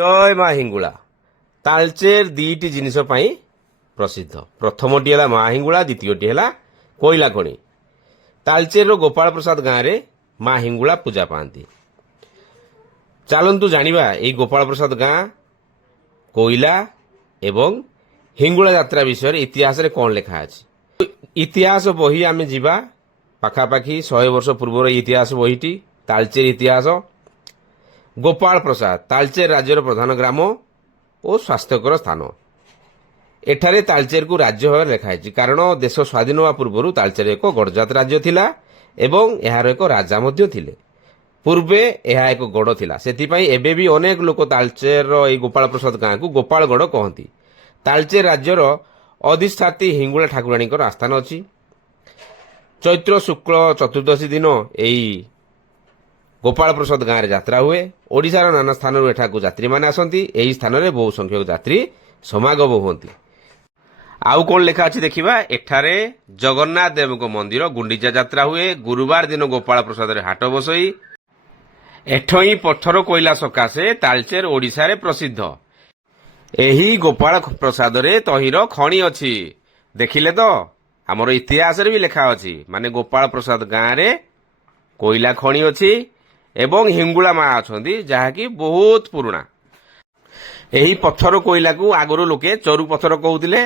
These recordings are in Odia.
ଜୟ ମା ହିଙ୍ଗୁଳା। ତାଳଚେର ଦୁଇଟି ଜିନିଷ ପାଇଁ ପ୍ରସିଦ୍ଧ। ପ୍ରଥମଟି ହେଲା ମା ହିଙ୍ଗୁଳା, ଦ୍ୱିତୀୟଟି ହେଲା କୋଇଲା ଖଣି। ତାଳଚେରର ଗୋପାଳ ପ୍ରସାଦ ଗାଁରେ ମା ହିଙ୍ଗୁଳା ପୂଜା ପାଆନ୍ତି। ଚାଲନ୍ତୁ ଜାଣିବା ଏହି ଗୋପାଳ ପ୍ରସାଦ ଗାଁ କୋଇଲା ଏବଂ ହିଙ୍ଗୁଳା ଯାତ୍ରା ବିଷୟରେ ଇତିହାସରେ କ'ଣ ଲେଖା ଅଛି। ଇତିହାସ ବହି ଆମେ ଯିବା ପାଖାପାଖି 100 ବର୍ଷ ପୂର୍ବର ଇତିହାସ ବହିଟି ତାଳଚେର ଇତିହାସ। ଗୋପାଳ ପ୍ରସାଦ ତାଳଚେର ରାଜ୍ୟର ପ୍ରଧାନ ଗ୍ରାମ ଓ ସ୍ୱାସ୍ଥ୍ୟକର ସ୍ଥାନ। ଏଠାରେ ତାଳଚେରକୁ ରାଜ୍ୟ ଭାବରେ ଲେଖାଯାଇଛି କାରଣ ଦେଶ ସ୍ୱାଧୀନ ହେବା ପୂର୍ବରୁ ତାଳଚେର ଏକ ଗଡ଼ଜାତ ରାଜ୍ୟ ଥିଲା ଏବଂ ଏହାର ଏକ ରାଜା ମଧ୍ୟ ଥିଲେ। ପୂର୍ବେ ଏହା ଏକ ଗଡ଼ ଥିଲା, ସେଥିପାଇଁ ଏବେ ବି ଅନେକ ଲୋକ ତାଳଚେରର ଏହି ଗୋପାଳ ପ୍ରସାଦ ଗାଁକୁ ଗୋପାଳଗଡ଼ କହନ୍ତି। ତାଳଚେର ରାଜ୍ୟର ଅଧିଷ୍ଠାତ୍ରୀ ହିଙ୍ଗୁଳା ଠାକୁରାଣୀଙ୍କର ଆସ୍ଥାନ ଅଛି। ଚୈତ୍ର ଶୁକ୍ଳ ଚତୁର୍ଦ୍ଦଶୀ ଦିନ ଏହି ଗୋପାଳ ପ୍ରସାଦ ଗାଁରେ ଯାତ୍ରା ହୁଏ। ଓଡ଼ିଶାର ନାନା ସ୍ଥାନରୁ ଏଠାକୁ ଯାତ୍ରୀମାନେ ଆସନ୍ତି। ଏହି ସ୍ଥାନରେ ବହୁ ସଂଖ୍ୟକ ଯାତ୍ରୀ ସମାଗମ ହୁଅନ୍ତି। ଆଉ କ'ଣ ଲେଖା ଅଛି ଦେଖିବା। ଏଠାରେ ଜଗନ୍ନାଥ ଦେବଙ୍କ ମନ୍ଦିର ଗୁଣ୍ଡିଚା ଯାତ୍ରା ହୁଏ। ଗୁରୁବାର ଦିନ ଗୋପାଳ ପ୍ରସାଦରେ ହାଟ ବସଇ। ଏଠଇ ପଥର କୋଇଲା ସକାଶେ ତାଳଚେର ଓଡ଼ିଶାରେ ପ୍ରସିଦ୍ଧ। ଏହି ଗୋପାଳ ପ୍ରସାଦରେ ତହିର ଖଣି ଅଛି। ଦେଖିଲେ ତ, ଆମର ଇତିହାସରେ ବି ଲେଖା ଅଛି, ମାନେ ଗୋପାଳ ପ୍ରସାଦ ଗାଁରେ କୋଇଲା ଖଣି ଅଛି ଏବଂ ହିଙ୍ଗୁଳା ମା ଅଛନ୍ତି, ଯାହାକି ବହୁତ ପୁରୁଣା। ଏହି ପଥର କୋଇଲାକୁ ଆଗରୁ ଲୋକେ ଚରୁ ପଥର କହୁଥିଲେ।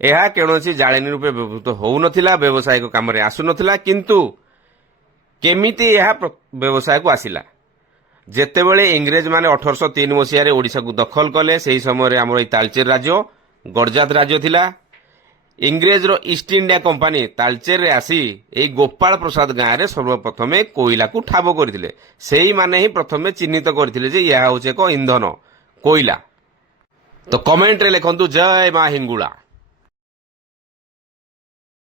ଏହା କୌଣସି ଜାଳେଣୀ ରୂପେ ବ୍ୟବହୃତ ହେଉନଥିଲା, ବ୍ୟବସାୟିକ କାମରେ ଆସୁନଥିଲା। କିନ୍ତୁ କେମିତି ଏହା ବ୍ୟବସାୟକୁ ଆସିଲା, ଯେତେବେଳେ ଇଂରେଜମାନେ 1803 ମସିହାରେ ଓଡ଼ିଶାକୁ ଦଖଲ କଲେ, ସେହି ସମୟରେ ଆମର ଏହି ତାଳଚେର ରାଜ୍ୟ ଗଡ଼ଜାତ ରାଜ୍ୟ ଥିଲା। ଇଂରେଜର ଇଷ୍ଟ ଇଣ୍ଡିଆ କମ୍ପାନୀ ତାଳଚେରରେ ଆସି ଏହି ଗୋପାଳ ପ୍ରସାଦ ଗାଁରେ ସର୍ବପ୍ରଥମେ କୋଇଲାକୁ ଠାବ କରିଥିଲେ। ସେଇମାନେ ହିଁ ପ୍ରଥମେ ଚିହ୍ନିତ କରିଥିଲେ ଯେ ଏହା ହେଉଛି ଏକ ଇନ୍ଧନ କୋଇଲା। ତ କମେଣ୍ଟରେ ଲେଖନ୍ତୁ ଜୟ ମା ହିଙ୍ଗୁଳା।